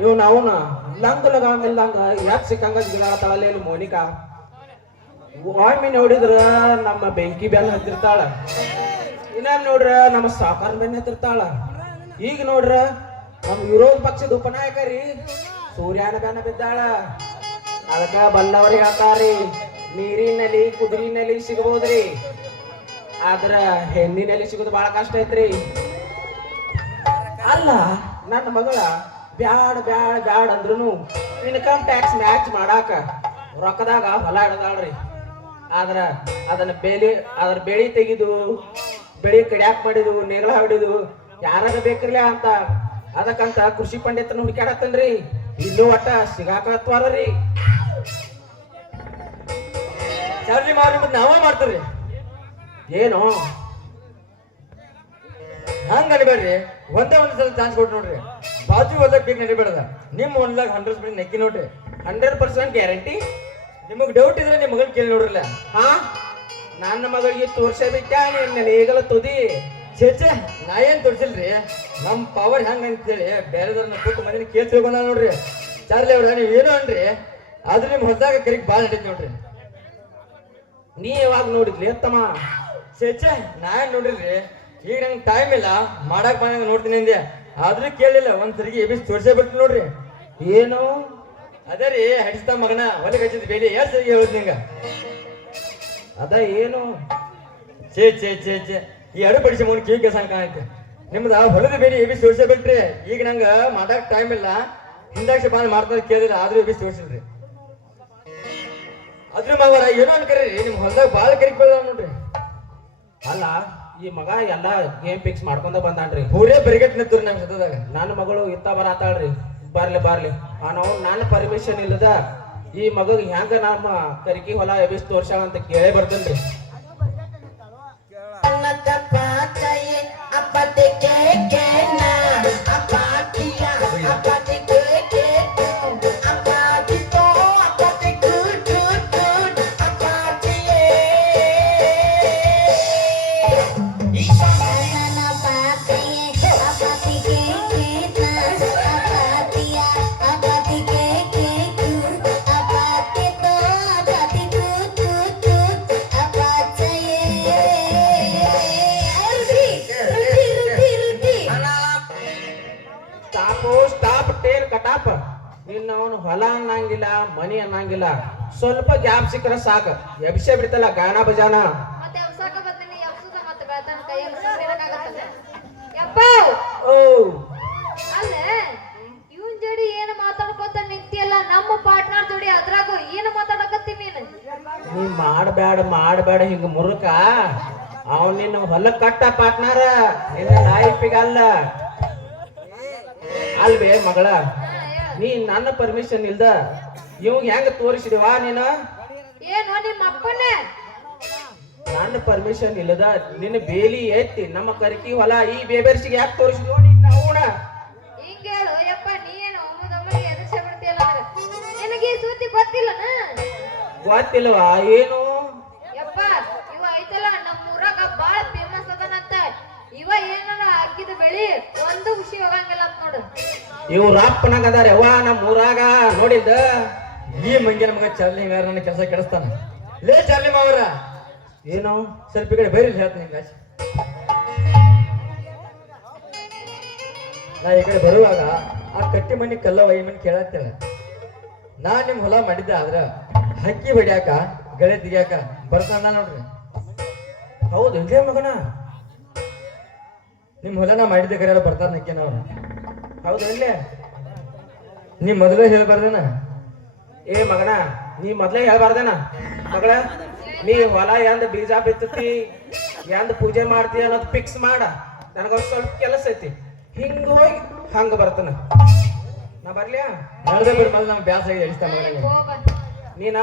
ಇವ್ ನಾವುನ ಲಂಗ ಲಗಾಮಿಲ್ದಂಗ ಯಾಕೆ ಸಿಕ್ಕಂಗ ಜಿಗಾಡತಾಳಲ್ಲ ಇಲ್ಲಿ ಮೋನಿಕಾ ಒಮ್ಮೆ ನೋಡಿದ್ರ ನಮ್ಮ ಬೆಂಕಿ ಬೆಲ್ಲ ಹತ್ತಿರ್ತಾಳ ಇನ್ನೊಮ್ಮೆ ನೋಡ್ರ ನಮ್ಮ ಸಾಕಾರ ಬೆನ್ನ ಹತ್ತಿರ್ತಾಳ ಈಗ ನೋಡ್ರ ನಮ್ಮ ವಿರೋಧ ಪಕ್ಷದ ಉಪನಾಯಕರಿ ಸೂರ್ಯನ ಬೆನ್ನ ಬಿದ್ದಾಳ ಅದಕ್ಕ ಬಲ್ಲವ್ರಿಗೆ ಹೇಳ್ತಾರಿ ನೀರಿನಲ್ಲಿ ಕುದುರಿನಲ್ಲಿ ಸಿಗಬಹುದ್ರಿ ಆದ್ರ ಹೆಣ್ಣಿನಲ್ಲಿ ಸಿಗೋದು ಬಹಳ ಕಷ್ಟ ಐತ್ರಿ ಅಲ್ಲ ನನ್ನ ಮಗಳ ಬ್ಯಾಡ ಬ್ಯಾಡ ಬ್ಯಾಡ ಅಂದ್ರೂ ಇನ್ಕಮ್ ಟ್ಯಾಕ್ಸ್ ಮ್ಯಾಚ್ ಮಾಡಾಕ ರೊಕ್ಕದಾಗ ಹೊಲ ಹಿಡದಾಳ್ರಿ ಆದ್ರ ಅದನ್ನ ಬೆಳಿ ತೆಗಿದು ಬೆಳಿ ಕಡಿಯಾಕ್ ಮಾಡಿದು ನೇಗಳ ಹೊಡಿದು ಯಾರಾಗ ಬೇಕ್ರಲ್ಲ ಅಂತ ಅದಕ್ಕಂತ ಕೃಷಿ ಪಂಡಿತನ ಹುಡುಕಾಡತ್ತನ್ರಿ ಇಲ್ಲೂ ಒಟ್ಟ ಸಿಗಾಕತ್ವಾರ್ರಿ ಚಾರ್ಜಿ ಮಾಡಿ ಮತ್ತೆ ನಾವ ಮಾಡ್ತೀರಿ ಏನು ಹಂಗ ನಡಿಬೇಡ್ರಿ ಒಂದೇ ಒಂದ್ ಸಲ ಚಾನ್ಸ್ ಕೊಟ್ಟು ನೋಡ್ರಿ ಬಾಜು ಹೊಲ್ದಾಗ ಬೀಗ್ ನಡಿಬೇಡದ ನಿಮ್ ಹೊಲ್ದಾಗ 100% ನೆಕ್ಕಿ ನೋಡ್ರಿ 100% ಗ್ಯಾರಂಟಿ ನಿಮಗ್ ಡೌಟ್ ಇದ್ರೆ ನಿಮ್ ಮಗನ್ ಕೇಳಿ ನೋಡ್ರಲ್ಲ ಹಾ ನನ್ನ ಮಗಳಿಗೆ ತೋರ್ಸೇ ಬಿಟ್ಟ ನಿನ್ನ ಈಗಲ ತುದಿ ಚೇಚೆ ನಾ ಏನ್ ತೋರ್ಸಿಲ್ರಿ ನಮ್ ಪವರ್ ಹೆಂಗ ಅಂತೇಳಿ ಬೇರೆದವ್ರನ್ನ ಕೂತು ಮಂದಿನ ಕೇಳಿ ತಿಳ್ಕೊಂಡ ನೋಡ್ರಿ ಚಾರ್ಲಿ ಅವ್ರ ನೀವ್ ಏನೋ ಅನ್ರಿ ಆದ್ರೆ ನಿಮ್ ಹೊಲ್ದಾಗ ಕರಿಗ್ ಬಾಳ್ ನಡೀತಿ ನೋಡ್ರಿ ನೀ ಯಾವಾಗ ನೋಡಿದ್ಲಿ ಅತ್ತಮ್ಮ ಚೇಚೆ ನಾ ಏನ್ ನೋಡಿಲ್ರಿ ಈಗ ನಂಗೆ ಟೈಮ್ ಇಲ್ಲ ಮಾಡಾಕ್ ಬಂದಾಗ ನೋಡ್ತೀನಿ ಅಂದೆ ಆದ್ರೂ ಕೇಳಿಲ್ಲ ಒಂದ್ ಸರಿಗೆ ಎಬಿಸ್ ತೋರ್ಸೇ ಬಿಟ್ಟು ನೋಡ್ರಿ ಏನು ಅದೇ ರೀ ಹಡಿಸ್ತಾ ಮಗನ ಹೊಲಕ್ಕೆ ಹಚ್ಚಿದ ಬೇಲಿ ಎಷ್ಟು ಸರಿಗೆ ಹೇಳುದು ನಿಂಗ ಅದ ಏನು ಚೇ ಚೇ ಚೇ ಚೇ ಈ ಅಡು ಬಡಿಸಿ ಮೂರು ಕಿವಿ ಕೆಲಸ ಕಾಣುತ್ತೆ ನಿಮ್ದ ಹೊಲದ ಬೇಲಿ ಎಬಿಸ್ ತೋರ್ಸೇ ಬಿಟ್ರಿ ಈಗ ನಂಗ ಮಾಡಾಕ್ ಟೈಮ್ ಇಲ್ಲ ಹಿಂದಾಕ್ಷಿ ಬಂದ್ ಮಾಡ್ತಾರೆ ಕೇಳಿಲ್ಲ ಆದ್ರೂ ಎಬಿಸ್ ತೋರ್ಸಿಲ್ರಿ ಅದ್ರ ಮಾವರ ಏನೋ ಅನ್ಕರಿ ನಿಮ್ ಹೊಲದಾಗ ಬಾಳ ಕರಿಕ್ ಬೆಳ ನೋಡ್ರಿ ಅಲ್ಲ ಈ ಮಗ ಎಲ್ಲ ಗೇಮ್ ಫಿಕ್ಸ್ ಮಾಡ್ಕೊಂಡ ಬಂದಾನ್ರಿ ಪೂರೇ ಬರಿಗಟ್ ನಿಂತವ್ರಿ ನಮ್ ಸತದಾಗ ನನ್ನ ಮಗಳು ಇತ್ತ ಬರತಾಳ್ರಿ ಬರ್ಲಿ ನಾವು ನನ್ನ ಪರ್ಮಿಷನ್ ಇಲ್ಲದ ಈ ಮಗ ಹೆಂಗ ನಮ್ಮ ಕರಿಕಿ ಹೊಲ ಎಬಿಸ್ ತೋರ್ಸಾಳ ಅಂತ ಕೇಳೇ ಬರ್ತೇನ್ರಿ ಕಟಾಪ ನಿನ್ನ ಅವನು ಹೊಲ ಅನ್ನಂಗಿಲ್ಲ ಮನಿ ಅನ್ನಂಗಿಲ್ಲ ಸ್ವಲ್ಪ ಗ್ಯಾಪ್ ಸಿಕ್ಕರ ಸಾಕ ಎಬ್ಸೆ ಬಿಡ್ತಲ್ಲ ಗಾನ ಬಜಾನ ಓ ಇವನ್ ಜೋಡಿ ಏನು ಮಾತಾಡ್ಕೊತ ನಿಂತಿಯಲ್ಲ ನಮ್ಮ ಪಾರ್ಟ್ನರ್ ಜೋಡಿ ಅದ್ರಾಗು ಏನು ಮಾತಾಡಕತ್ತೀವಿ ನೀ ಮಾಡಬೇಡ ಹಿಂಗ ಮುರುಕ ಅವನ್ ನಿನ್ನ ಹೊಲ ಕಟ್ಟ ಪಾರ್ಟ್ನರ್ ನಿನ್ನ ಲೈಫಿಗಲ್ಲ ಅಲ್ವೇ ಮಗಳ ನೀ ನನ್ನ ಪರ್ಮಿಷನ್ ಇಲ್ದ ಇವ್ ಹೆಂಗ ತೋರಿಸಿದಿವಾ ನೀನ ಏನು ನಿಮ್ಮ ಅಪ್ಪನೇ ನನ್ನ ಪರ್ಮಿಷನ್ ಇಲ್ಲದ ನಿನ್ನ ಬೇಲಿ ಎತ್ತಿ ನಮ್ಮ ಕರ್ಕಿ ಹೊಲ ಈ ಬೇಬರ್ಸಿಗೆ ಯಾಕೆ ತೋರಿಸಿದ್ವು ನಿನ್ನ ಅವನ ಹಿಂಗ ಹೇಳು ಯಪ್ಪ ನೀ ಏನು ಒಮ್ಮದೊಮ್ಮೆ ಎದರ್ಸೆ ಬಿಡ್ತೀಯಲ್ಲ ನಿನಗೆ ಈ ಸುದ್ದಿ ಗೊತ್ತಿಲ್ವಾ ಏನು ಯಪ್ಪ ಇವ ಐತಲ್ಲ ನಮ್ಮ ಊರಾಗ ಬಾಳ ಫೇಮಸ್ ಅದನಂತ ಇವ ಏನಾರ ಹಾಕಿದ ಬೆಳಿ ಒಂದು ಖುಷಿ ಹೋಗಂಗಿಲ್ಲ ಅಂತ ನೋಡು ಇವ್ರ ಅಪ್ಪನಾಗ ಅದಾರ ಯವ್ವ ನಮ್ಮ ಊರಾಗ ನೋಡಿದ್ದ ಈ ಮಂಗಿನ ಮಗ ಚಾರ್ಲಿ ಹಿಂಗಾರ ನನ್ನ ಕೆಲಸ ಕೆಡಿಸ್ತಾನ ಲೇ ಚಾರ್ಲಿ ಮಾವರ ಏನು ಸ್ವಲ್ಪ ಈ ಕಡೆ ಬೈರಿ ಹೇಳ್ತೀನಿ ಹಿಂಗ ನಾ ಈ ಕಡೆ ಬರುವಾಗ ಆ ಕಟ್ಟಿ ಮನಿ ಕಲ್ಲ ಒಯ್ಯ ಮನಿ ಕೇಳತ್ತೇಳ ನಾ ನಿಮ್ ಹೊಲ ಮಾಡಿದ್ದೆ ಆದ್ರ ಹಕ್ಕಿ ಹೊಡ್ಯಾಕ ಗಳೆ ತೆಗಿಯಾಕ ಬರ್ತಾನ ನೋಡ್ರಿ ಹೌದು ಇಲ್ಲೇ ಮಗನ ನಿಮ್ ಹೊಲನ ಮಾಡಿದ್ದೆ ಕರೆಯಲ್ಲ ಬರ್ತಾರ ನಕ್ಕಿನವ್ರು ಹೌದು ಇಲ್ಲೇ ನೀ ಮೊದಲೇ ಹೇಳ್ಬಾರ್ದೇನ ಏ ಮಗನ ನೀ ಮೊದ್ಲೇ ಹೇಳ್ಬಾರ್ದೇನ ಮಗಳ ನೀ ಹೊಲ ಎಂದ ಬೀಜ ಬಿತ್ತತಿ ಎಂದ ಪೂಜೆ ಮಾಡ್ತಿ ಅನ್ನೋದು ಫಿಕ್ಸ್ ಮಾಡ ನನಗೊಂದ್ ಸ್ವಲ್ಪ ಕೆಲಸ ಐತಿ ಹಿಂಗ ಹೋಗಿ ಹಂಗ ಬರ್ತಾನ ನಾ ಬರ್ಲಿಯಾ ನಡೆದ ಬಿಡ್ ಮೇಲೆ ನಮ್ಗೆ ಬ್ಯಾಸ ಆಗಿ ಎಳಿಸ್ತಾ ಮಗನಿಗೆ ನೀನ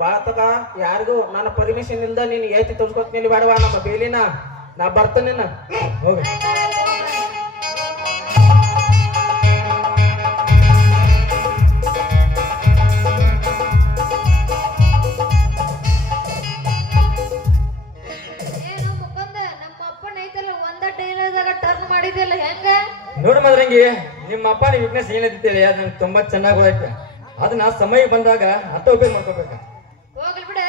ಬಾಳತಕ ಯಾರಿಗೂ ನನ್ನ ಪರ್ಮಿಷನ್ ಇಲ್ದ ನೀನ್ ಐತಿ ತೋರ್ಸ್ಕೊತೀನಿ ಬೇಡವಾ ನಮ್ಮ ಬೇಲಿನ ನಾ ಬರ್ತೇನೆ ಹೋಗ ಹೆಂಗ ನೋಡು ಮದ್ರಂಗಿ ನಿಮ್ಮ ಅಪ್ಪನ ವೀಕ್ನೆಸ್ ಏನೈತಿ ಅದು ನಂಗೆ ತುಂಬಾ ಚೆನ್ನಾಗಿ ಹೋಯ್ತು. ಅದನ್ನ ಸಮಯ ಬಂದಾಗ ಅತ್ತ ಉಪಯೋಗ ಮಾಡ್ಕೋಬೇಕು. ಹೋಗ್ಲಿ ಬಿಡ.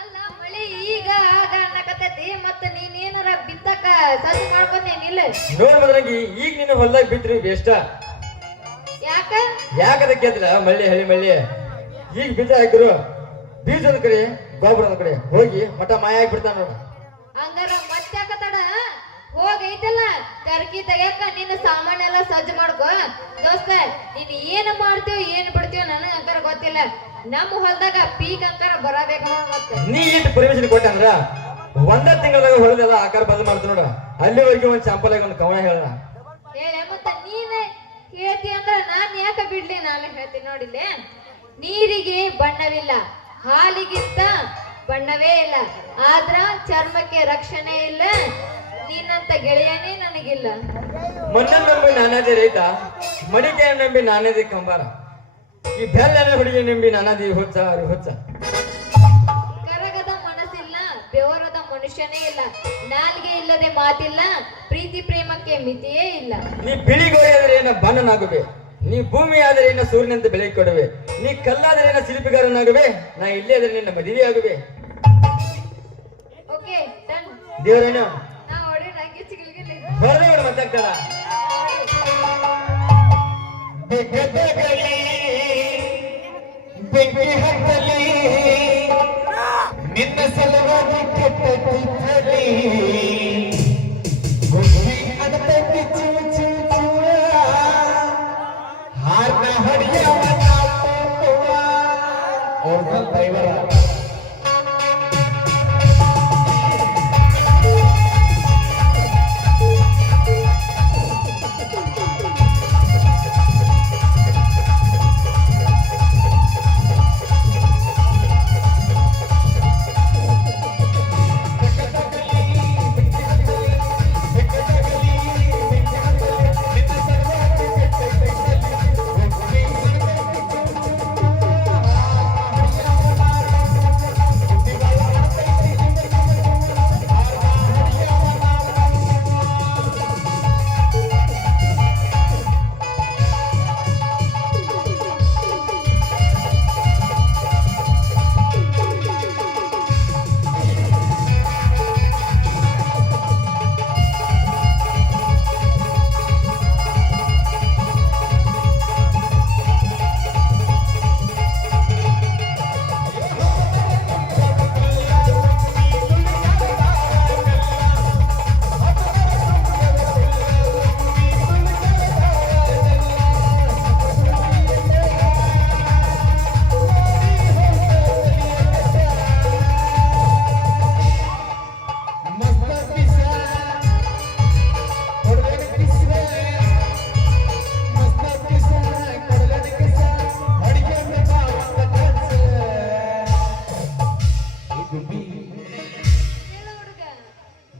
ಅಲ್ಲ ಮಳಿ ಈಗ ಆಗ ಅನ್ನಕತ್ತೈತಿ ಮತ್ತ ನೀನ್ ಏನಾರ ಬಿತ್ತಕ ಸಜ್ಜ ಮಾಡ್ಕೊಂಡೇನಿಲ್ಲ? ನೋಡು ಮದ್ರಂಗಿ ಈಗ ನಿನ್ನ ಹೊಲ್ದಾಗ ಬಿದ್ರಿ ಬೇಷ್ಟ. ಯಾಕ ಯಾಕದಕ್ಕೆ ಅದಿಲ್ಲ ಮಳ್ಳಿ ಹಳಿ ಮಳ್ಳಿ ಈಗ ಬೀಜ ಹಾಕಿರು ಬೀಜ ಒಂದ್ ಕಡೆ ಗೊಬ್ಬರ ಒಂದ್ ಕಡೆ ಹೋಗಿ ಮಠ ಮಾಯ ಆಗಿಬಿಡ್ತಾನ ನೋಡು. ಹಂಗಾರ ಮತ್ತ್ಯಾಕ ತಡ ಹೋಗೈತಲ್ಲ ಕರ್ಕಿ ತೆಗ್ಯಾಕ ನಿನ್ನ ಸಾಮಾನ್ ಎಲ್ಲ ಸಜ್ಜ ಮಾಡ್ಕೋ ದೋಸ್ತ. ನೀನ್ ಏನ್ ಮಾಡ್ತೀವೋ ಏನ್ ಬಿಡ್ತೀವೋ ನನಗ ಅಂಕಾರ ಗೊತ್ತಿಲ್ಲ. ನಮ್ಮ ಹೊಲ್ದಾಗ ಪೀಕ್ ಅಂಕಾರ ಬರಬೇಕ ನೋಡ್ ಮತ್ತೆ. ನೀ ಇಟ್ಟು ಪರ್ಮಿಷನ್ ಕೊಟ್ಟೆ ಅಂದ್ರ ಒಂದ ತಿಂಗಳದಾಗ ಹೊಲದೆಲ್ಲ ಆಕಾರ ಬದಲು ಮಾಡ್ತು ನೋಡು. ಅಲ್ಲಿವರೆಗೆ ಒಂದ್ ಚಾಂಪಲ್ ಆಗಿ ಒಂದು ಕವನ ಹೇಳ. ಮತ್ತ ನೀನ್ ಹೇಳ್ತಿ ಅಂದ್ರ ನಾನ್ ಯಾಕ ಬಿಡ್ಲಿ? ನಾನು ಹೇಳ್ತೀನಿ ನೋಡಿಲ್ಲ, ನೀರಿಗೆ ಬಣ್ಣವಿಲ್ಲ, ಹಾಲಿಗಿಂತ ಬಣ್ಣವೇ ಇಲ್ಲ, ಆದ್ರ ಚರ್ಮಕ್ಕೆ ರಕ್ಷಣೆ ಇಲ್ಲ, ನೀನಂತ ಗೆಳೆಯನೇ ನನಗಿಲ್ಲ. ಮಣ್ಣನ್ನು ನಂಬಿ ನಾನಾದಿ ರೈತ, ಮಡಿಕೆ ನಂಬಿ ನಾನಾದಿ ಕಂಬಾರ, ಈ ಬೆಲ್ಲ ಹುಡುಗಿ ನಂಬಿ ನಾನಾದಿ ಹುಚ್ಚ ಹುಚ್ಚ. ಕರಗದ ಮನಸ್ಸಿಲ್ಲ, ಬೆವರದ ಮನುಷ್ಯನೇ ಇಲ್ಲ, ನಾಲ್ಗೆ ಇಲ್ಲದೆ ಮಾತಿಲ್ಲ, ಪ್ರೀತಿ ಪ್ರೇಮಕ್ಕೆ ಮಿತಿಯೇ ಇಲ್ಲ. ನೀ ಬಿಳಿಗೋಡೆ ಆದ್ರೆ ಏನ ಬಣ್ಣನಾಗುವೆ, ನೀ ಭೂಮಿ ಆದ್ರೆ ಏನ ಸೂರ್ಯನಂತೆ ಬೆಳಗ್ಗೆ ಕೊಡುವೆ, ನೀ ಕಲ್ಲಾದ್ರೆ ಏನ ಶಿಲ್ಪಿಗಾರನಾಗುವೆ, ನಾ ಇಲ್ಲೇ ಆದ್ರೆ ನಿನ್ನ ಮದುವೆ ಆಗುವೆ. Okay done. ದೇವರೇನು ನಾ ಹೊಡಿ ನಂಗೆ ಚಿಗಲ್ಗಿಲ್ಲ. ಹೊರದವರು ಮಾತಾಡ್ತಾರ. ಬೆಂಕಿ ಹತ್ತಲಿ ನಿನ್ನ ಸಲುವಾಗಿ ಕೆಟ್ಟ ಕುತ್ತಲಿ ಗುಬ್ಬಿ ಅಡತೈತಿ ಚೂ ಚೂ ಚೂವ ಹಾರ್ನ ಹಡಿಯವ ನಾಪುವ ಅವ್ರ ಡ್ರೈವರ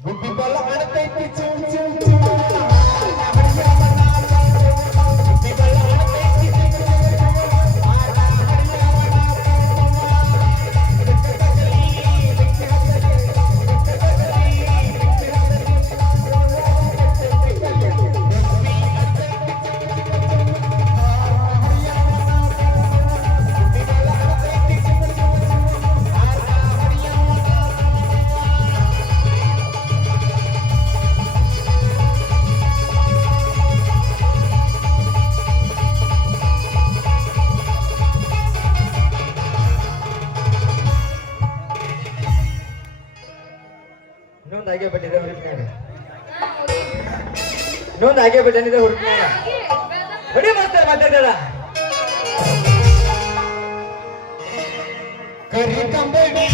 ಗುಬ್ಬಿ ಬಲ ಅಡತೈತಿ ಚೂ ಚೂ ಚೂ ಗುಬ್ಬಿ ಬಲ ಅಡತೈತಿ ಇನ್ನೊಂದು ಹಾಗೆ ಬಿಟ್ಟಿದೆ ಹುಡುಕ್ನಾಗ, ಇನ್ನೊಂದು ಹಾಗೆ ಬಿಟ್ಟಿದೆ ಹುಡುಕ್ನಾಗ. ಹೊಡಿ ಮಾಡ್ತಾರೆ ಮಾತಾಡ್ತಾರ. ಕರಿ ಕಂಬಡಿ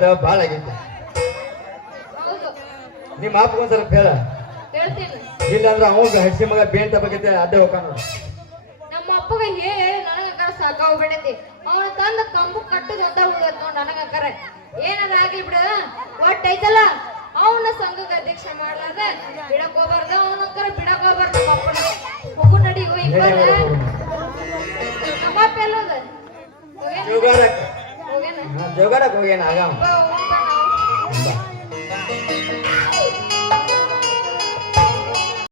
ಬಂದ ಭಾಳ ಆಗೈತಿ. ಹೌದು ನಿಮ್ಮ ಅಪ್ಪಗ ಒಂದ್ ಸ್ವಲ್ಪ ಹೇಳ, ಹೇಳ್ತೀನಿ. ಇಲ್ಲಾಂದ್ರೆ ಅವಾಗ ಹಸಿ ಮಗ ಬೇಂತ ಬಗ್ಗೆ ಅಡ್ಡ ಹೋಗ್ತಾನ ನೋಡು. ನಮ್ಮ ಅಪ್ಪಗ ಹೇಳಿ ನನಗಂಕರ ಸಾಕಾಗ್ಬಿಡೈತಿ. ಅವನ ತಂದ ಕಂಬು ಕಟ್ಟದ ಒಂದ ಉಳಿದತ್ ನೋಡ್ ನನಗಂಕರ. ಏನಾರ ಆಗ್ಲಿ ಬಿಡ, ಒಟ್ಟ ಐತಲ್ಲ ಅವನ ಸಂಘಕ್ಕೆ ಅಧ್ಯಕ್ಷ ಮಾಡ್ಲಾರ್ದ ಬಿಡಕ್ ಹೋಗ್ಬಾರ್ದ. ಅವನಂಕರ ಬಿಡಕ್ ಹೋಗ್ಬಾರ್ದ. ನಮ್ಮ ಅಪ್ಪನ ಹೋಗು ನಡಿ ನಮ್ಮ ಅಪ್ಪ ಎಲ್ಲೋದ? ಜೋಗಾಡಕ್ ಹೋಗ್ಯಾನ ಜೋಗಾಡಕ್ ಹೋಗ್ಯಾನ ಆಗ ಹೋಗ್ತಾನ